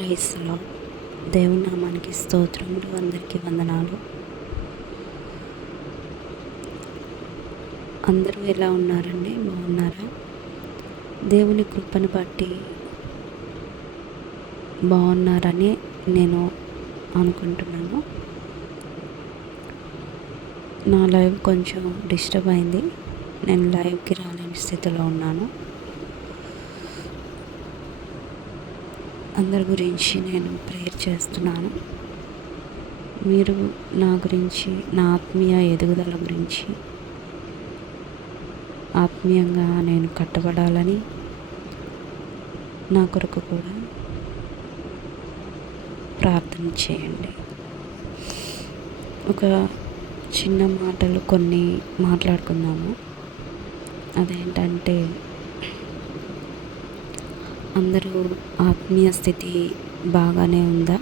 Praise lord. దేవుని నామానికి స్తోత్రములు. అందరికీ వందనాలు. అందరూ ఎలా ఉన్నారండి? బాగున్నారా? దేవుని కృపను బట్టి బాగున్నారని నేను అనుకుంటున్నాను. నా లైవ్ కొంచెం డిస్టర్బ్ అయింది. నేను లైవ్కి రాలేని స్థితిలో ఉన్నాను. అందరి గురించి నేను ప్రేయర్ చేస్తున్నాను. మీరు నా గురించి, నా ఆత్మీయ ఎదుగుదల గురించి, ఆత్మీయంగా నేను కట్టబడాలని నా కొరకు కూడా ప్రార్థన చేయండి. ఒక చిన్న మాటలు కొన్ని మాట్లాడుకుందాము. అదేంటంటే, అందరూ ఆత్మీయ స్థితి బాగానే ఉందా?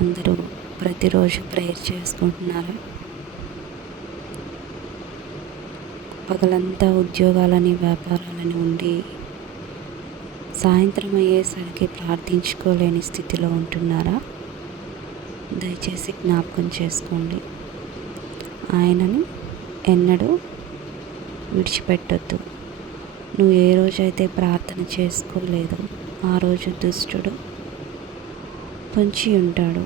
అందరూ ప్రతిరోజు ప్రేయర్ చేసుకుంటున్నారా? పగలంతా ఉద్యోగాలని, వ్యాపారాలని ఉండి సాయంత్రం అయ్యేసరికి ప్రార్థించుకోలేని స్థితిలో ఉంటున్నారా? దయచేసి జ్ఞాపకం చేసుకోండి. ఆయనని ఎన్నడూ విడిచిపెట్టొద్దు. నువ్వు ఏ రోజైతే ప్రార్థన చేసుకోలేదో ఆ రోజు దుష్టుడు పొంచి ఉంటాడు.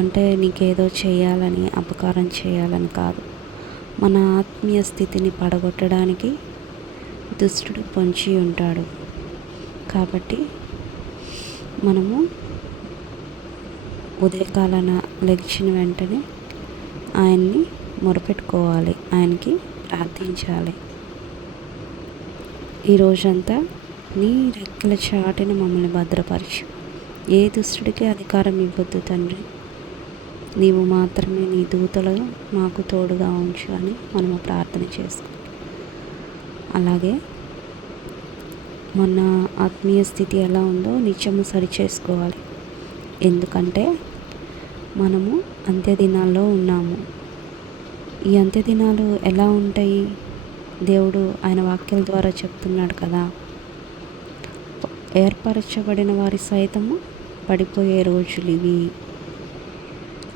అంటే నీకేదో చేయాలని, అపకారం చేయాలని కాదు, మన ఆత్మీయ స్థితిని పడగొట్టడానికి దుష్టుడు పొంచి ఉంటాడు. కాబట్టి మనము ఉదయకాలాన లెగిచిన వెంటనే ఆయన్ని మొరపెట్టుకోవాలి, ఆయనకి ప్రార్థించాలి. ఈ రోజంతా నీ రెక్కల చాటున మమ్మల్ని భద్రపరచు. ఏ దుష్టుడికి అధికారం ఇవ్వద్దు తండ్రి. నీవు మాత్రమే నీ దూతలుగా మాకు తోడుగా ఉంచు అని మనము ప్రార్థన చేసుకోవాలి. అలాగే మన ఆత్మీయ స్థితి ఎలా ఉందో నిత్యము సరి చేసుకోవాలి. ఎందుకంటే మనము అంత్యదినాల్లో ఉన్నాము. ఈ అంత్యదినాలు ఎలా ఉంటాయి? దేవుడు ఆయన వాక్యాల ద్వారా చెప్తున్నాడు కదా. ఏర్పరచబడిన వారి సైతము పడిపోయే రోజులు ఇవి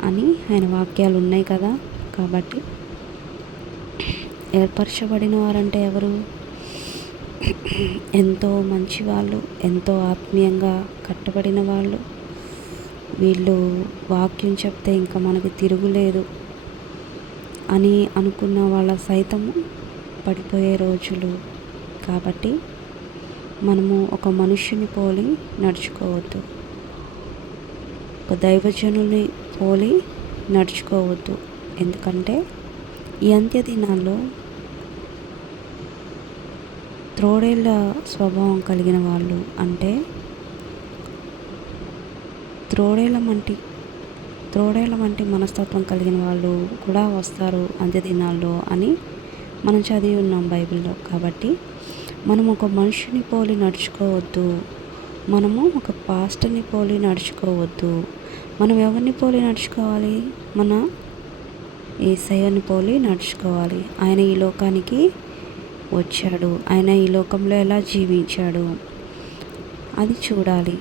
అని ఆయన వాక్యాలు ఉన్నాయి కదా. కాబట్టి ఏర్పరచబడిన వారంటే ఎవరు? ఎంతో మంచి వాళ్ళు, ఎంతో ఆత్మీయంగా కట్టబడిన వాళ్ళు. వీళ్ళు వాక్యం చెప్తే ఇంకా మనకి తిరుగులేదు అని అనుకున్న వాళ్ళ సైతము పడిపోయే రోజులు. కాబట్టి మనము ఒక మనుష్యుని పోలి నడుచుకోవద్దు, ఒక దైవజనుని పోలి నడుచుకోవద్దు. ఎందుకంటే ఈ అంత్య దినాల్లో త్రోడేళ్ళ స్వభావం కలిగిన వాళ్ళు, అంటే త్రోడేళ్ళ వంటి మనస్తత్వం కలిగిన వాళ్ళు కూడా వస్తారు అంత్య దినాల్లో అని మనం చదివి ఉన్నాం బైబిల్లో. కాబట్టి మనం ఒక మనుషుని పోలి నడుచుకోవద్దు, మనము ఒక పాస్టర్ని పోలి నడుచుకోవద్దు. మనం ఎవరిని పోలి నడుచుకోవాలి? మన యేసయ్యని పోలి నడుచుకోవాలి. ఆయన ఈ లోకానికి వచ్చాడు, ఆయన ఈ లోకంలో ఎలా జీవించాడు అది చూడాలి.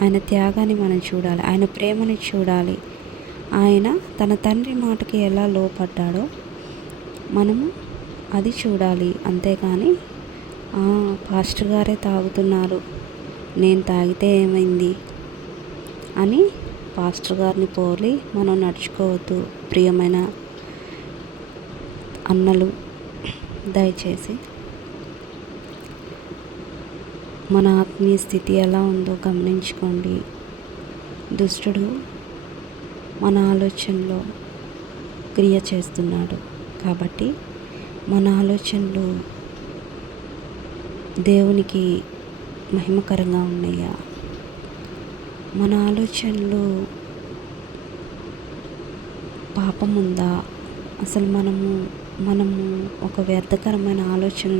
ఆయన త్యాగాన్ని మనం చూడాలి, ఆయన ప్రేమని చూడాలి. ఆయన తన తండ్రి మాటకి ఎలా లోపడ్డాడో మనము అది చూడాలి. అంతేకాని పాస్టర్ గారే తాగుతున్నారు, నేను తాగితే ఏమైంది అని పాస్టర్ గారిని పోలి మనం నడుచుకోవద్దు. ప్రియమైన అన్నలు, దయచేసి మన ఆత్మీయ స్థితి ఎలా ఉందో గమనించుకోండి. దుష్టుడు మన ఆలోచనలో క్రియ చేస్తున్నాడు. కాబట్టి మన ఆలోచనలు దేవునికి మహిమకరంగా ఉన్నాయా? మన ఆలోచనలు పాపం ఉందా? అసలు మనము ఒక వ్యర్థకరమైన ఆలోచన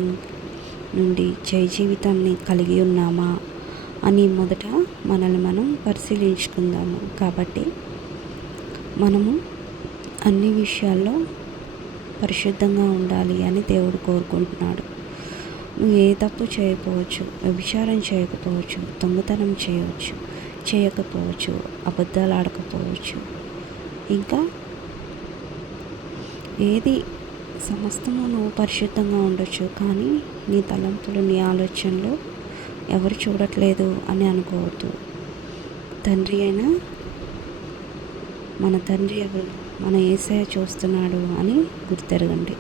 నుండి జయ జీవితాన్ని కలిగి ఉన్నామా అని మొదట మనల్ని మనం పరిశీలించుకుందాము. కాబట్టి మనము అన్ని విషయాల్లో పరిశుద్ధంగా ఉండాలి అని దేవుడు కోరుకుంటున్నాడు. నువ్వు ఏ తప్పు చేయకపోవచ్చు, వ్యభిచారం చేయకపోవచ్చు, దొంగతనం చేయవచ్చు, చేయకపోవచ్చు, అబద్ధాలు ఆడకపోవచ్చు, ఇంకా ఏది సమస్తము నువ్వు పరిశుద్ధంగా ఉండొచ్చు, కానీ నీ తలంపులు, నీ ఆలోచనలు ఎవరు చూడట్లేదు అని అనుకోవద్దు. తండ్రి అయినా మన తండ్రి ఎవరు? మన యేసయ్య చూస్తున్నాడు అని గుర్తెరగండి.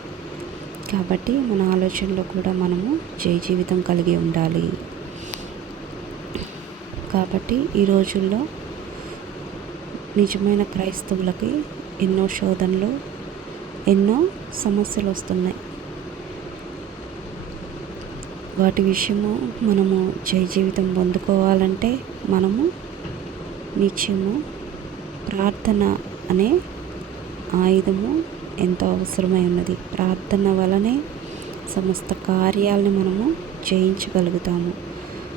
కాబట్టి మన ఆలోచనలో కూడా మనము జయ జీవితం కలిగి ఉండాలి. కాబట్టి ఈ రోజుల్లో నిజమైన క్రైస్తవులకి ఎన్నో శోధనలు, ఎన్నో సమస్యలు వస్తున్నాయి. వాటి విషయము మనము జయ జీవితం పొందుకోవాలంటే మనము నిత్యము ప్రార్థన అనే ఆయుధము ఎంతో అవసరమై ఉన్నది. ప్రార్థన వలనే సమస్త కార్యాలను మనము జయించగలుగుతాము.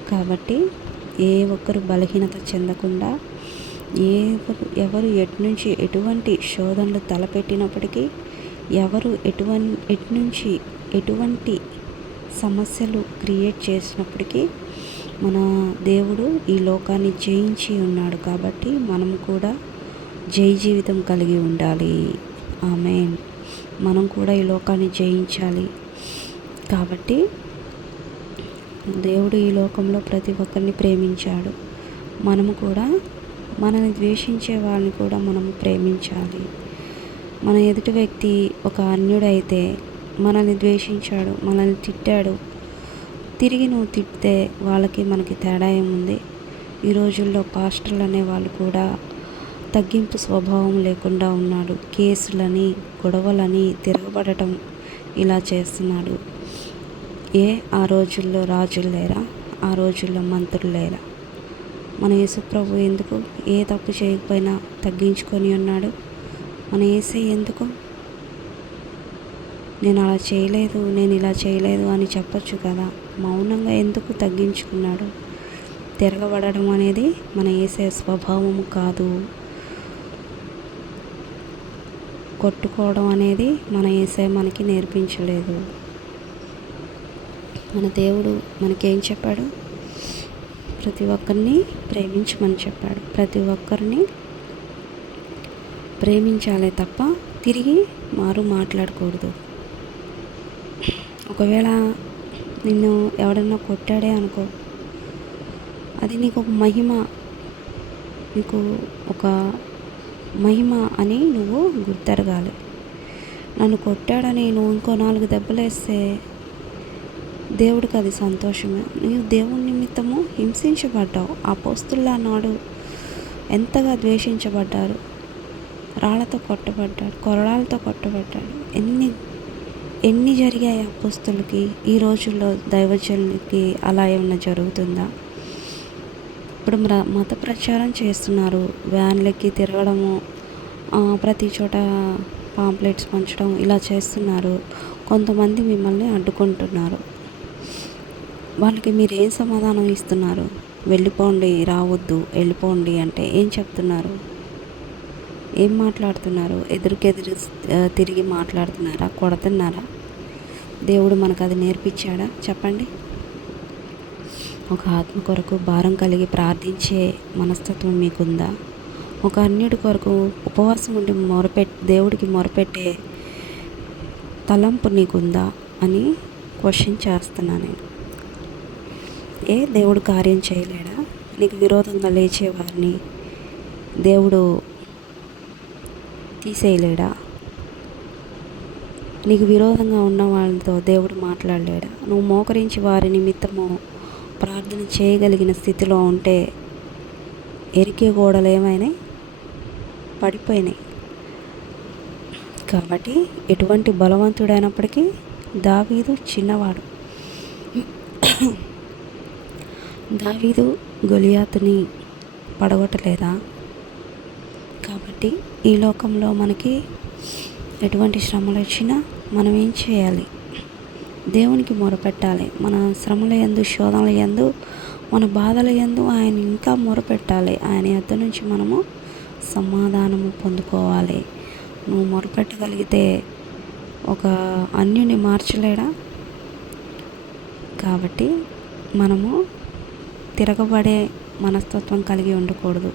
కాబట్టి ఏ ఒక్కరు బలహీనత చెందకుండా, ఎవరు ఎటునుంచి ఎటువంటి శోధనలు తలపెట్టినప్పటికీ, ఎవరు ఎటునుంచి ఎటువంటి సమస్యలు క్రియేట్ చేసినప్పటికీ మన దేవుడు ఈ లోకాన్ని జయించి ఉన్నాడు. కాబట్టి మనము కూడా జై జీవితం కలిగి ఉండాలి. ఆమేన్. మనం కూడా ఈ లోకాన్ని జయించాలి. కాబట్టి దేవుడు ఈ లోకంలో ప్రతి ఒక్కరిని ప్రేమించాడు. మనము కూడా మనల్ని ద్వేషించే వాళ్ళని కూడా మనము ప్రేమించాలి. మన ఎదుటి వ్యక్తి ఒక అన్యుడైతే మనల్ని ద్వేషించాడు, మనల్ని తిట్టాడు, తిరిగి నువ్వు తిట్టితే వాళ్ళకి మనకి తేడా ఏముంది? ఈ రోజుల్లో పాస్టర్లు అనే వాళ్ళు కూడా తగ్గింపు స్వభావం లేకుండా ఉన్నాడు. కేసులని, గొడవలని, తిరగబడటం ఇలా చేస్తున్నాడు. ఆ రోజుల్లో రాజులు లేరా? ఆ రోజుల్లో మంత్రులు లేరా? మన యేసుప్రభు ఎందుకు ఏ తప్పు చేయకపోయినా తగ్గించుకొని ఉన్నాడు? మన యేసయ్య ఎందుకు నేను అలా చేయలేదు, నేను ఇలా చేయలేదు అని చెప్పొచ్చు కదా? మౌనంగా ఎందుకు తగ్గించుకున్నాడు? తిరగబడడం అనేది మన యేసయ్య స్వభావము కాదు. కొట్టుకోవడం అనేది మన యేసయ్య మనకి నేర్పించలేదు. మన దేవుడు మనకేం చెప్పాడు? ప్రతి ఒక్కరిని ప్రేమించమని చెప్పాడు. ప్రతి ఒక్కరిని ప్రేమించాలే తప్ప తిరిగి మాట్లాడకూడదు. ఒకవేళ నిన్ను ఎవడన్నా కొట్టాడే అనుకో, అది నీకు ఒక మహిమ అని నువ్వు గుర్తెరగాలి. నన్ను కొట్టాడని నువ్వు ఇంకో 4 దెబ్బలేస్తే దేవుడికి అది సంతోషమే. నీవు దేవుని నిమిత్తము హింసించబడ్డావు. అపోస్తలుల నాడు ఎంతగా ద్వేషించబడ్డారు. రాళ్లతో కొట్టబడ్డాడు, కొరడాలతో కొట్టబడ్డాడు. ఎన్ని జరిగాయి అపోస్తలుకి? ఈ రోజుల్లో దైవజనులకి అలా ఏమన్నా జరుగుతుందా? ఇప్పుడు మత ప్రచారం చేస్తున్నారు. వ్యాన్లకి తిరగడము, ప్రతి చోట పాంప్లెట్స్ పంచడం ఇలా చేస్తున్నారు. కొంతమంది మిమ్మల్ని అడ్డుకుంటున్నారు. వాళ్ళకి మీరు ఏం సమాధానం ఇస్తున్నారు? వెళ్ళిపోండి, రావద్దు, వెళ్ళిపోండి అంటే ఏం చెప్తున్నారు? ఏం మాట్లాడుతున్నారు? ఎదురుకెదురు తిరిగి మాట్లాడుతున్నారా? కొడుతున్నారా? దేవుడు మనకు అది నేర్పించాడా? చెప్పండి. ఒక ఆత్మ కొరకు భారం కలిగి ప్రార్థించే మనస్తత్వం మీకుందా? ఒక అన్యుడి కొరకు ఉపవాసం ఉండి దేవుడికి మొరపెట్టే తలంపు నీకుందా అని క్వశ్చన్ చేస్తున్నా నేను. దేవుడు కార్యం చేయలేడా? నీకు విరోధంగా లేచేవారిని దేవుడు తీసేయలేడా? నీకు విరోధంగా ఉన్న వాళ్ళతో దేవుడు మాట్లాడలేడా? నువ్వు మోకరించి వారి నిమిత్తము ప్రార్థన చేయగలిగిన స్థితిలో ఉంటే ఎరికే గోడలు ఏమైనాయి? పడిపోయినాయి. కాబట్టి ఎటువంటి బలవంతుడైనప్పటికీ దావీదు చిన్నవాడు. దావీదు గొలియాతుని పడగొట్టలేదా? కాబట్టి ఈ లోకంలో మనకి ఎటువంటి శ్రమలు వచ్చినా మనం ఏం చేయాలి? దేవునికి మొరపెట్టాలి. మన శ్రమల యందు, శోధనల యందు, మన బాధల యందు ఆయన ఇంకా మొరపెట్టాలి. ఆయన యొద్ద నుంచి మనము సమాధానము పొందుకోవాలి. నువ్వు మొరపెట్టగలిగితే ఒక అన్యుని మార్చలేడా? కాబట్టి మనము తిరగబడే మనస్తత్వం కలిగి ఉండకూడదు.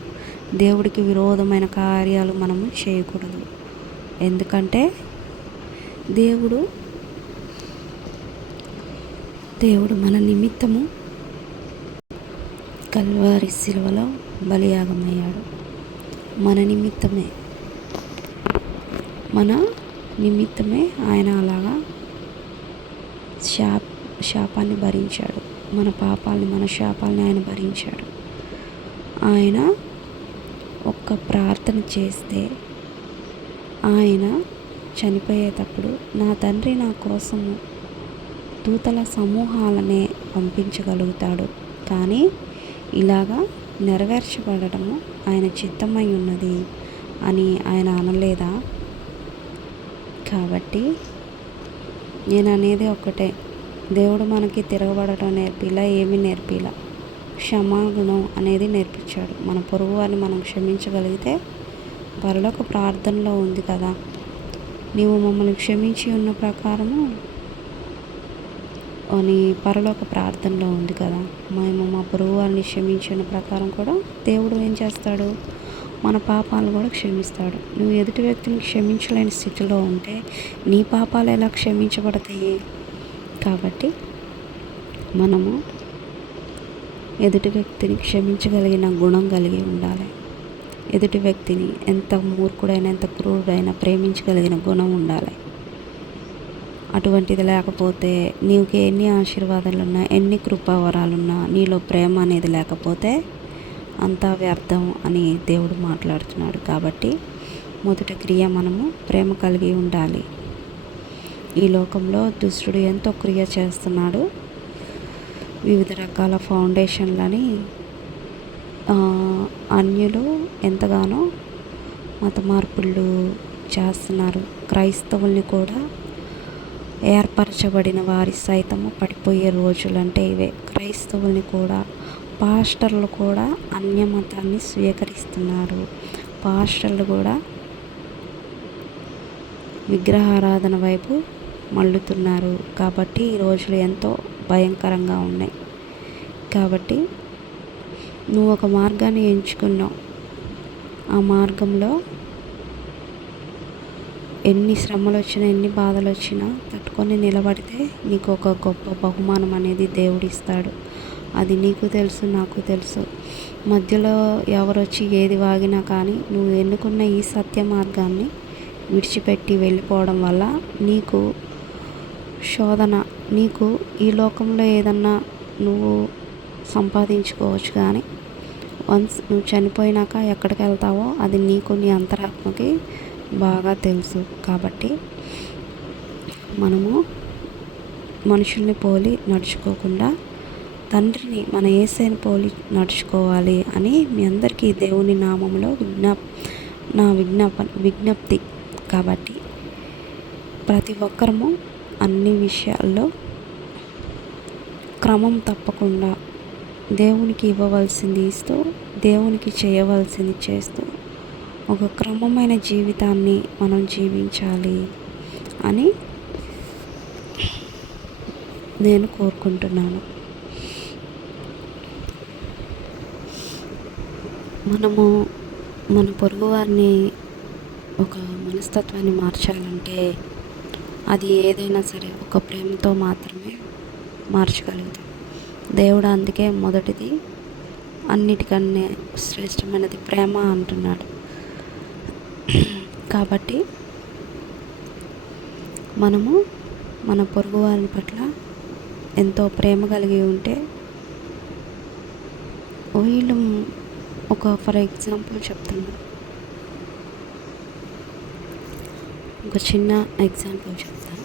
దేవుడికి విరోధమైన కార్యాలు మనము చేయకూడదు. ఎందుకంటే దేవుడు మన నిమిత్తము కల్వారి శిలువలో బలియాగమయ్యాడు. మన నిమిత్తమే ఆయన అలాగా శాపాన్ని భరించాడు. మన పాపాలని, మన శాపాలని ఆయన భరించాడు. ఆయన ఒక్క ప్రార్థన చేస్తే ఆయన చనిపోయేటప్పుడు, నా తండ్రి నా కోసము దూతల సమూహాలనే పంపించగలుగుతాడు, కానీ ఇలాగా నెరవేర్చబడటము ఆయన చిత్తమై ఉన్నది అని ఆయన అనలేదా? కాబట్టి నేను అనేది ఒకటే, దేవుడు మనకి తిరగబడటం నేర్పిలా, ఏమీ నేర్పిలా, క్షమాగుణం అనేది నేర్పించాడు. మన పొరుగు వారిని మనం క్షమించగలిగితే పరలోక ప్రార్థనలో ఉంది కదా, నీవు మమ్మల్ని క్షమించి ఉన్న ప్రకారము అని పరలోక ప్రార్థనలో ఉంది కదా, మేము మా పొరుగు వారిని క్షమించిన ప్రకారం కూడా దేవుడు ఏం చేస్తాడు, మన పాపాలను కూడా క్షమిస్తాడు. నువ్వు ఎదుటి వ్యక్తిని క్షమించలేని స్థితిలో ఉంటే నీ పాపాలు ఎలా క్షమించబడతాయి? కాబట్టి మనము ఎదుటి వ్యక్తిని క్షమించగలిగిన గుణం కలిగి ఉండాలి. ఎదుటి వ్యక్తిని ఎంత మూర్ఖుడైనా, ఎంత క్రూరుడైనా ప్రేమించగలిగిన గుణం ఉండాలి. అటువంటిది లేకపోతే నీకు ఎన్ని ఆశీర్వాదాలున్నా, ఎన్ని కృపావరాలున్నా, నీలో ప్రేమ అనేది లేకపోతే అంతా వ్యర్థం అని దేవుడు మాట్లాడుతున్నాడు. కాబట్టి మొదటి క్రియ మనము ప్రేమ కలిగి ఉండాలి. ఈ లోకంలో దుష్టుడు ఎంతో క్రియ చేస్తున్నాడు. వివిధ రకాల ఫౌండేషన్లని అన్యులు ఎంతగానో మత మార్పులు చేస్తున్నారు. క్రైస్తవుల్ని కూడా ఏర్పరచబడిన వారి సైతము పడిపోయే రోజులంటే ఇవే. క్రైస్తవుల్ని కూడా, పాస్టర్లు కూడా అన్యమతాన్ని స్వీకరిస్తున్నారు. పాస్టర్లు కూడా విగ్రహారాధన వైపు మళ్ళుతున్నారు. కాబట్టి ఈ రోజులు ఎంతో భయంకరంగా ఉన్నాయి. కాబట్టి నువ్వు ఒక మార్గాన్ని ఎంచుకున్నావు. ఆ మార్గంలో ఎన్ని శ్రమలు వచ్చినా, ఎన్ని బాధలు వచ్చినా తట్టుకొని నిలబడితే నీకు ఒక గొప్ప బహుమానం అనేది దేవుడు ఇస్తాడు. అది నీకు తెలుసు, నాకు తెలుసు. మధ్యలో ఎవరు వచ్చి ఏది వాగినా కానీ నువ్వు ఎన్నుకున్న ఈ సత్య మార్గాన్ని విడిచిపెట్టి వెళ్ళిపోవడం వల్ల నీకు శోధన, నీకు ఈ లోకంలో ఏదన్నా నువ్వు సంపాదించుకోవచ్చు, కానీ వన్స్ నువ్వు చనిపోయినాక ఎక్కడికి వెళ్తావో అది నీకు, నీ అంతరాత్మకి బాగా తెలుసు. కాబట్టి మనము మనుషుల్ని పోలి నడుచుకోకుండా తండ్రిని, మన యేసయ్యని పోలి నడుచుకోవాలి అని మీ అందరికీ దేవుని నామంలో విజ్ఞప్తి. కాబట్టి ప్రతి ఒక్కరము అన్ని విషయాల్లో క్రమం తప్పకుండా దేవునికి ఇవ్వవలసింది ఇస్తూ, దేవునికి చేయవలసింది చేస్తూ ఒక క్రమమైన జీవితాన్ని మనం జీవించాలి అని నేను కోరుకుంటున్నాను. మనము మన పొరుగువారిని ఒక మనస్తత్వాన్ని మార్చాలంటే అది ఏదైనా సరే ఒక ప్రేమతో మాత్రమే మార్చగలుగుతాం. దేవుడు అందుకే మొదటిది, అన్నిటికన్నా శ్రేష్టమైనది ప్రేమ అంటున్నాడు. కాబట్టి మనము మన పొరుగు వారి పట్ల ఎంతో ప్రేమ కలిగి ఉంటే, వీళ్ళు ఫర్ ఎగ్జాంపుల్ చెప్తున్నా, ఒక చిన్న ఎగ్జాంపుల్ చెప్తాను.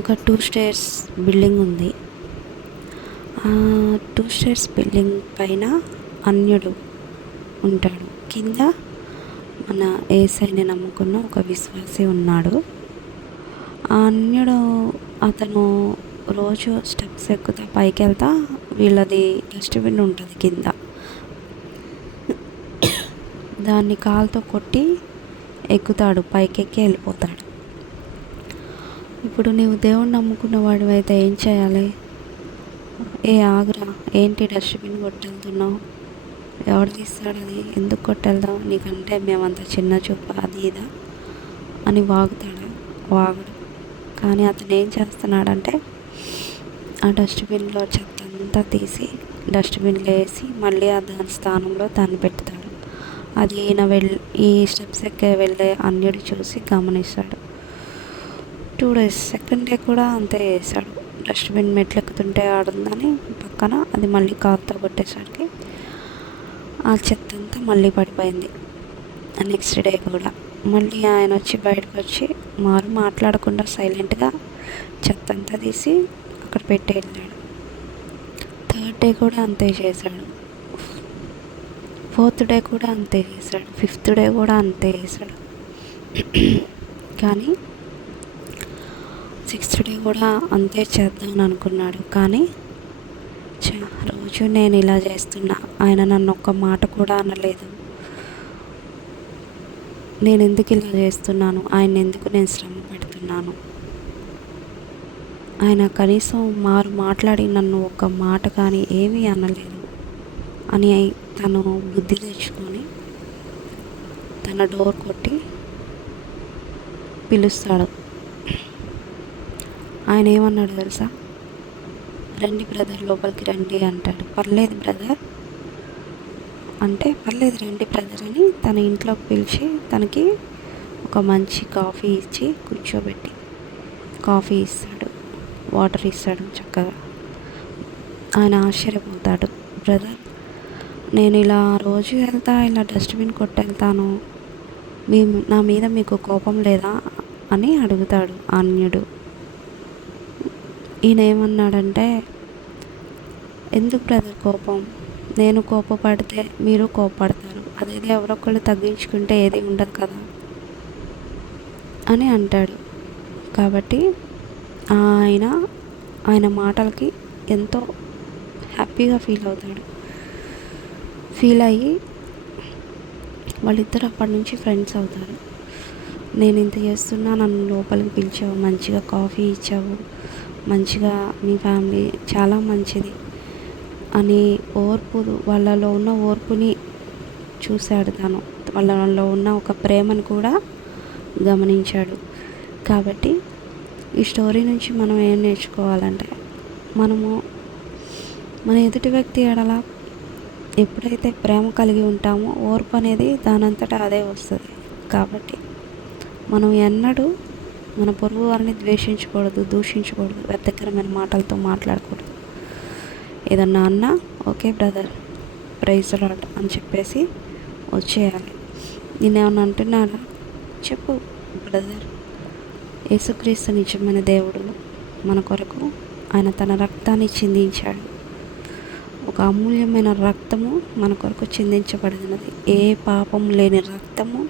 ఒక 2 స్టేర్స్ బిల్డింగ్ ఉంది. ఆ 2 స్టేర్స్ బిల్డింగ్ పైన అన్యుడు ఉంటాడు, కింద మన యేసయ్యని నమ్ముకున్న ఒక విశ్వాసి ఉన్నాడు. ఆ అన్యుడు అతను రోజు స్టెప్స్ ఎక్కుతా పైకి వెళ్తా, వీళ్ళది డస్ట్బిన్ ఉంటుంది కింద, దాన్ని కాలుతో కొట్టి ఎక్కుతాడు, పైకెక్కి వెళ్ళిపోతాడు. ఇప్పుడు నీవు దేవుణ్ణి నమ్ముకున్న వాడివైతే ఏం చేయాలి? ఏ ఆగురా, ఏంటి డస్ట్బిన్ కొట్టెళ్తున్నావు? ఎవడు తీస్తాడు అది? ఎందుకు కొట్టెళ్దాం? నీకంటే మేమంతా చిన్న చూపు అది ఇదా అని వాగుతాడు. వాగడు. కానీ అతను ఏం చేస్తున్నాడంటే ఆ డస్ట్బిన్లో చెత్త అంతా తీసి డస్ట్బిన్లో వేసి మళ్ళీ దాని స్థానంలో దాన్ని పెడతాడు. అది ఈయన ఈ స్టెప్స్ ఎక్కే వెళ్ళే అన్యుడు చూసి గమనిస్తాడు. 2 days సెకండ్ డే కూడా అంతే చేశాడు. డస్ట్బిన్ మెట్లు ఎక్కుతుంటే ఆడుందని పక్కన అది మళ్ళీ కారుతో కొట్టేసరికి ఆ చెత్త అంతా మళ్ళీ పడిపోయింది. నెక్స్ట్ డే కూడా మళ్ళీ ఆయన వచ్చి బయటకు వచ్చి మాట్లాడకుండా సైలెంట్గా చెత్త అంతా తీసి అక్కడ పెట్టి వెళ్ళాడు. 3rd డే కూడా అంతే చేశాడు. 4th డే కూడా అంతే చేశాడు. 5th డే కూడా అంతే చేశాడు. కానీ 6th డే కూడా అంతే చేద్దామని అనుకున్నాడు. కానీ రోజు నేను ఇలా చేస్తున్నా, ఆయన నన్ను ఒక్క మాట కూడా అనలేదు. నేను ఎందుకు ఇలా చేస్తున్నాను? ఆయన ఎందుకు నేను శ్రమ పెడుతున్నాను? ఆయన కనీసం మాట్లాడి నన్ను ఒక్క మాట కానీ ఏమీ అనలేదు అని తను బుద్ధి తెచ్చుకొని తన డోర్ కొట్టి పిలుస్తాడు. ఆయన ఏమన్నాడు తెలుసా? రండి బ్రదర్, లోపలికి రండి అంటాడు. పర్లేదు బ్రదర్ అంటే, పర్లేదు రండి బ్రదర్ అని తన ఇంట్లోకి పిలిచి తనకి ఒక మంచి కాఫీ ఇచ్చి కూర్చోబెట్టి కాఫీ ఇస్తాడు, వాటర్ ఇస్తాడు చక్కగా. ఆయన ఆశ్చర్యపోతాడు. బ్రదర్, నేను ఇలా రోజు ఇలా డస్ట్బిన్ కొట్టెళ్తాను, నా మీద మీకు కోపం లేదా అని అడుగుతాడు అన్యుడు. ఈయన ఏమన్నాడంటే, ఎందుకు బ్రదర్ కోపం? నేను కోపపడితే మీరు కోపపడతారు, అదేదో ఎవరొకళ్ళు తగ్గించుకుంటే ఏది ఉండదు కదా అని అంటాడు. కాబట్టి ఆయన మాటలకి ఎంతో హ్యాపీగా ఫీల్ అవుతాడు. ఫీల్ అయ్యి వాళ్ళిద్దరు అప్పటి నుంచి ఫ్రెండ్స్ అవుతారు. నేను ఇంత చేస్తున్నా, నన్ను లోపలికి పిలిచావు, మంచిగా కాఫీ ఇచ్చావు, మంచిగా మీ ఫ్యామిలీ చాలా మంచిది అని వాళ్ళలో ఉన్న ఓర్పుని చూశాడు. వాళ్ళలో ఉన్న ఒక ప్రేమను కూడా గమనించాడు. కాబట్టి ఈ స్టోరీ నుంచి మనం ఏం నేర్చుకోవాలంటే, మన ఎదుటి వ్యక్తి ఎడల ఎప్పుడైతే ప్రేమ కలిగి ఉంటామో ఓర్పు అనేది దానంతటా అదే వస్తుంది. కాబట్టి మనం ఎన్నడూ మన పొరుగు వారిని ద్వేషించకూడదు, దూషించకూడదు, వ్యర్థకరమైన మాటలతో మాట్లాడకూడదు. ఏదన్నా అన్నా ఓకే బ్రదర్, ప్రైజ్ లార్డ్ అని చెప్పేసి వచ్చేయాలి. నేనేమన్నా అంటున్నాడా? చెప్పు బ్రదర్. యేసుక్రీస్తు నిజమైన దేవుడు. మన కొరకు ఆయన తన రక్తాన్ని చిందించాడు. ఒక అమూల్యమైన రక్తము మన కొరకు చిందించబడినది. ఏ పాపం లేని రక్తము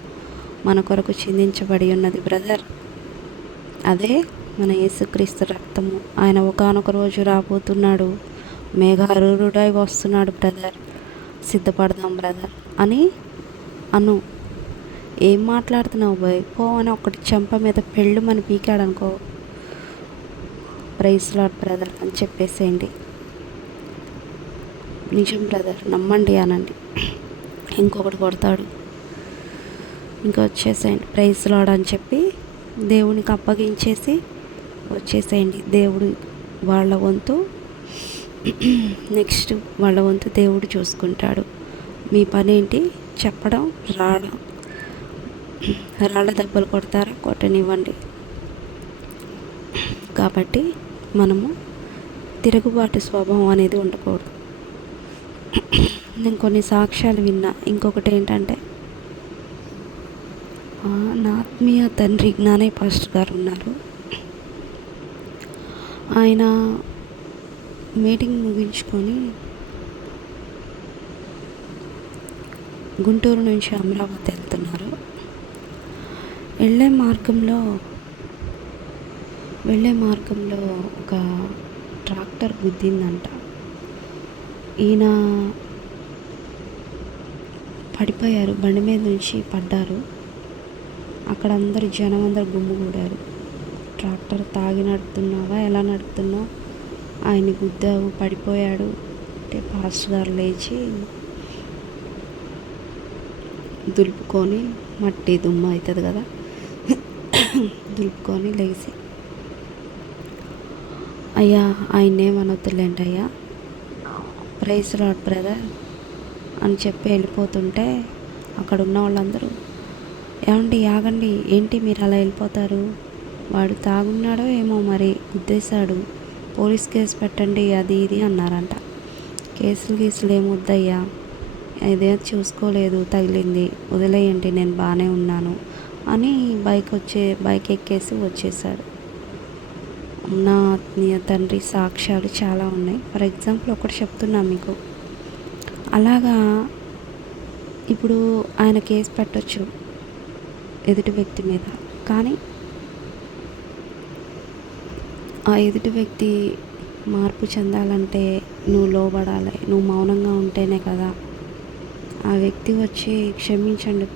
మన కొరకు చిందించబడి ఉన్నది బ్రదర్. అదే మన యేసుక్రీస్తు రక్తము. ఆయన ఒకానొక రోజు రాబోతున్నాడు, మేఘారూఢుడై వస్తున్నాడు బ్రదర్, సిద్ధపడదాం బ్రదర్ అని అను. ఏం మాట్లాడుతున్నావు బాయ్, పో అని ఒకటి చెంప మీద పెళ్ళుమని పీకాడనుకో, ప్రైజ్ లార్డ్ బ్రదర్ అని చెప్పేసేయండి. నిజం బ్రదర్, నమ్మండి అనండి. ఇంకొకటి కొడతాడు, ఇంకా వచ్చేసేయండి, ప్రైజ్ లార్డ్ అని చెప్పి దేవునికి అప్పగించేసి వచ్చేసేయండి. దేవుడు వాళ్ళ వంతు నెక్స్ట్ వాళ్ళ వంతు దేవుడు చూసుకుంటాడు. మీ పని ఏంటి? చెప్పడం, రాళ్ళ దెబ్బలు కొడతారా? కొట్టనివ్వండి. కాబట్టి మనము తిరుగుబాటు స్వభావం అనేది ఉండకూడదు. నేను కొన్ని సాక్ష్యాలు విన్నా. ఇంకొకటి ఏంటంటే, నా ఆత్మీయ తండ్రి జ్ఞానయ్య పాస్టర్ గారు ఉన్నారు. ఆయన మీటింగ్ ముగించుకొని గుంటూరు నుంచి అమరావతి వెళ్తున్నారు. వెళ్ళే మార్గంలో ఒక ట్రాక్టర్ గుద్దిందంట. ఈయన పడిపోయారు, బండి మీద నుంచి పడ్డారు. అక్కడ జనం అందరు గుమ్ముగూడారు. ట్రాక్టర్ తాగి నడుపుతున్నావా, ఎలా నడుపుతున్నావు, ఆయన్ని గుద్దావు, పడిపోయాడు అంటే పాస్టర్ గారు లేచి దులుపుకొని, మట్టి దుమ్ము అవుతుంది కదా, దులుపుకొని లేచి, అయ్యా ఆయన్నేమనొద్దులేండి అయ్యా, ప్రైజ్ లార్డ్ బ్రదర్ అని చెప్పి వెళ్ళిపోతుంటే అక్కడ ఉన్న వాళ్ళందరూ, ఏమండి ఆగండి, ఏంటి మీరు అలా వెళ్ళిపోతారు, వాడు తాగున్నాడో ఏమో మరి, గుద్దేశాడు, పోలీస్ కేసు పెట్టండి అది ఇది అన్నారంట. కేసులు ఏమొద్దయ్యా, ఇదేం చూసుకోలేదు, తగిలింది, వదిలేయండి, నేను బాగానే ఉన్నాను అని బైక్ ఎక్కేసి వచ్చేసాడు. నా ఆత్మీయ తండ్రి సాక్ష్యాలు చాలా ఉన్నాయి. ఫర్ ఎగ్జాంపుల్ ఒకటి చెప్తున్నా మీకు. అలాగా ఇప్పుడు ఆయన కేసు పెట్టొచ్చు ఎదుటి వ్యక్తి మీద, కానీ ఆ ఎదుటి వ్యక్తి మార్పు చెందాలంటే నువ్వు లోబడాలి, నువ్వు మౌనంగా ఉంటేనే కదా. ఆ వ్యక్తి వచ్చి క్షమించండి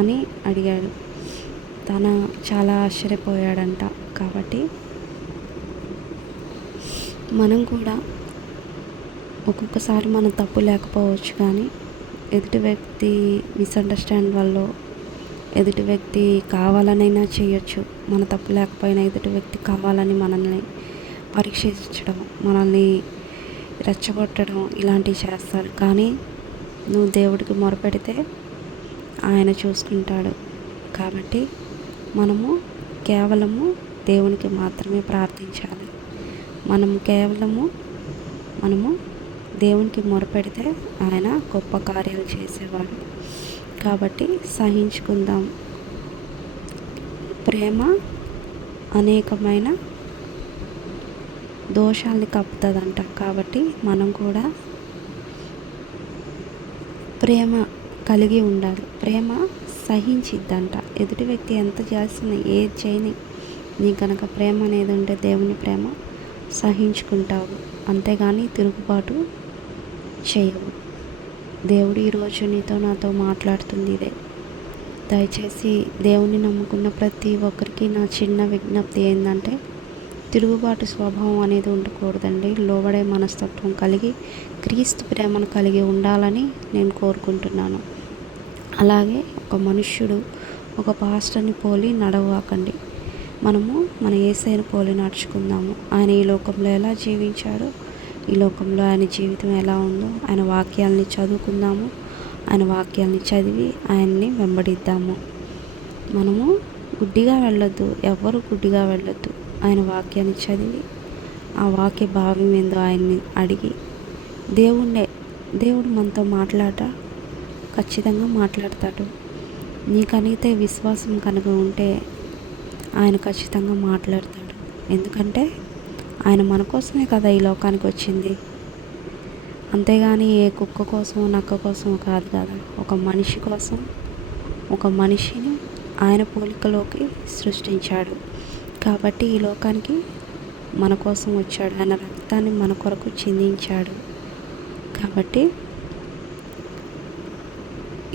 అని అడిగాడు. తన చాలా ఆశ్చర్యపోయాడంట. కాబట్టి మనం కూడా ఒక్కొక్కసారి మన తప్పు లేకపోవచ్చు, కానీ ఎదుటి వ్యక్తి మిస్అండర్స్టాండ్ వల్ల ఎదుటి వ్యక్తి కావాలనైనా చేయొచ్చు. మన తప్పు లేకపోయినా ఎదుటి వ్యక్తి కావాలని మనల్ని పరీక్షించడం, మనల్ని రెచ్చగొట్టడం ఇలాంటివి చేస్తారు. కానీ నువ్వు దేవుడికి మొరపెడితే ఆయన చూసుకుంటాడు. కాబట్టి మనము కేవలము దేవునికి మాత్రమే ప్రార్థించాలి. మనము దేవునికి మొరపెడితే ఆయన గొప్ప కార్యాలు చేసేవాడు. కాబట్టి సహించుకుందాం. ప్రేమ అనేకమైన దోషాల్ని కప్పుతుందంట. కాబట్టి మనం కూడా ప్రేమ కలిగి ఉండాలి. ప్రేమ సహించిద్దంట. ఎదుటి వ్యక్తి ఎంత చేస్తున్నా, ఏది చేయని, నీ కనుక ప్రేమ అనేది ఉంటే, దేవుని ప్రేమ, సహించుకుంటావు. అంతేగాని తిరుగుబాటు చేయవు. దేవుడు ఈరోజు నాతో మాట్లాడుతుంది ఇదే. దయచేసి దేవుని నమ్ముకున్న ప్రతి ఒక్కరికి నా చిన్న విజ్ఞప్తి ఏంటంటే, తిరుగుబాటు స్వభావం అనేది ఉండకూడదండి. లోబడే మనస్తత్వం కలిగి క్రీస్తు ప్రేమను కలిగి ఉండాలని నేను కోరుకుంటున్నాను. అలాగే ఒక మనుష్యుడు ఒక పాస్టర్ని పోలి నడవకండి. మనము మన యేసయ్యను పోలి నడుచుకుందాము. ఆయన ఈ లోకంలో ఎలా జీవించారో, ఈ లోకంలో ఆయన జీవితం ఎలా ఉందో, ఆయన వాక్యాలని చదువుకుందాము. ఆయన వాక్యాలని చదివి ఆయన్ని వెంబడిద్దాము. మనము గుడ్డిగా వెళ్ళొద్దు, ఎవరు గుడ్డిగా వెళ్ళొద్దు. ఆయన వాక్యాన్ని చదివి ఆ వాక్య భావం ఏందో ఆయన్ని అడిగి, దేవుడు మనతో ఖచ్చితంగా మాట్లాడతాడు. నీకనితే విశ్వాసం కనుక ఉంటే ఆయన ఖచ్చితంగా మాట్లాడతాడు. ఎందుకంటే ఆయన మన కోసమే కదా ఈ లోకానికి వచ్చింది. అంతేగాని ఏ కుక్క కోసం, నక్క కోసం కాదు కదా. ఒక మనిషి కోసం, ఒక మనిషిని ఆయన పోలికలోకి సృష్టించాడు. కాబట్టి ఈ లోకానికి మన కోసం వచ్చాడు. ఆయన రక్తాన్ని మన కొరకు చిందించాడు. కాబట్టి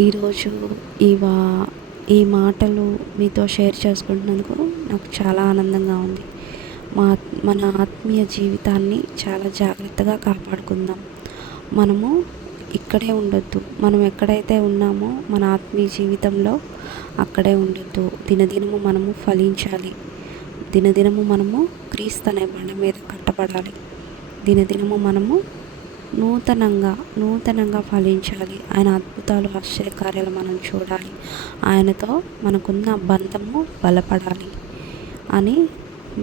ఈరోజు ఈ మాటలు మీతో షేర్ చేసుకుంటున్నందుకు నాకు చాలా ఆనందంగా ఉంది. మన ఆత్మీయ జీవితాన్ని చాలా జాగ్రత్తగా కాపాడుకుందాం. మనము ఇక్కడే ఉండొద్దు. మనం ఎక్కడైతే ఉన్నామో మన ఆత్మీయ జీవితంలో అక్కడే ఉండొద్దు. దినదినము మనము ఫలించాలి. దినదినము మనము క్రీస్తు అనే బండ మీద కట్టబడాలి. దినదినము మనము నూతనంగా ఫలించాలి. ఆయన అద్భుతాలు, ఆశ్చర్యకార్యాలు మనం చూడాలి. ఆయనతో మనకున్న బంధము బలపడాలి అని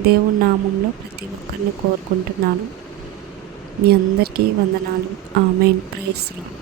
దేవుని నామంలో ప్రతి ఒక్కరిని కోరుకుంటున్నాను. మీ అందరికీ వందనాలు. ఆమేన్. Praise lord.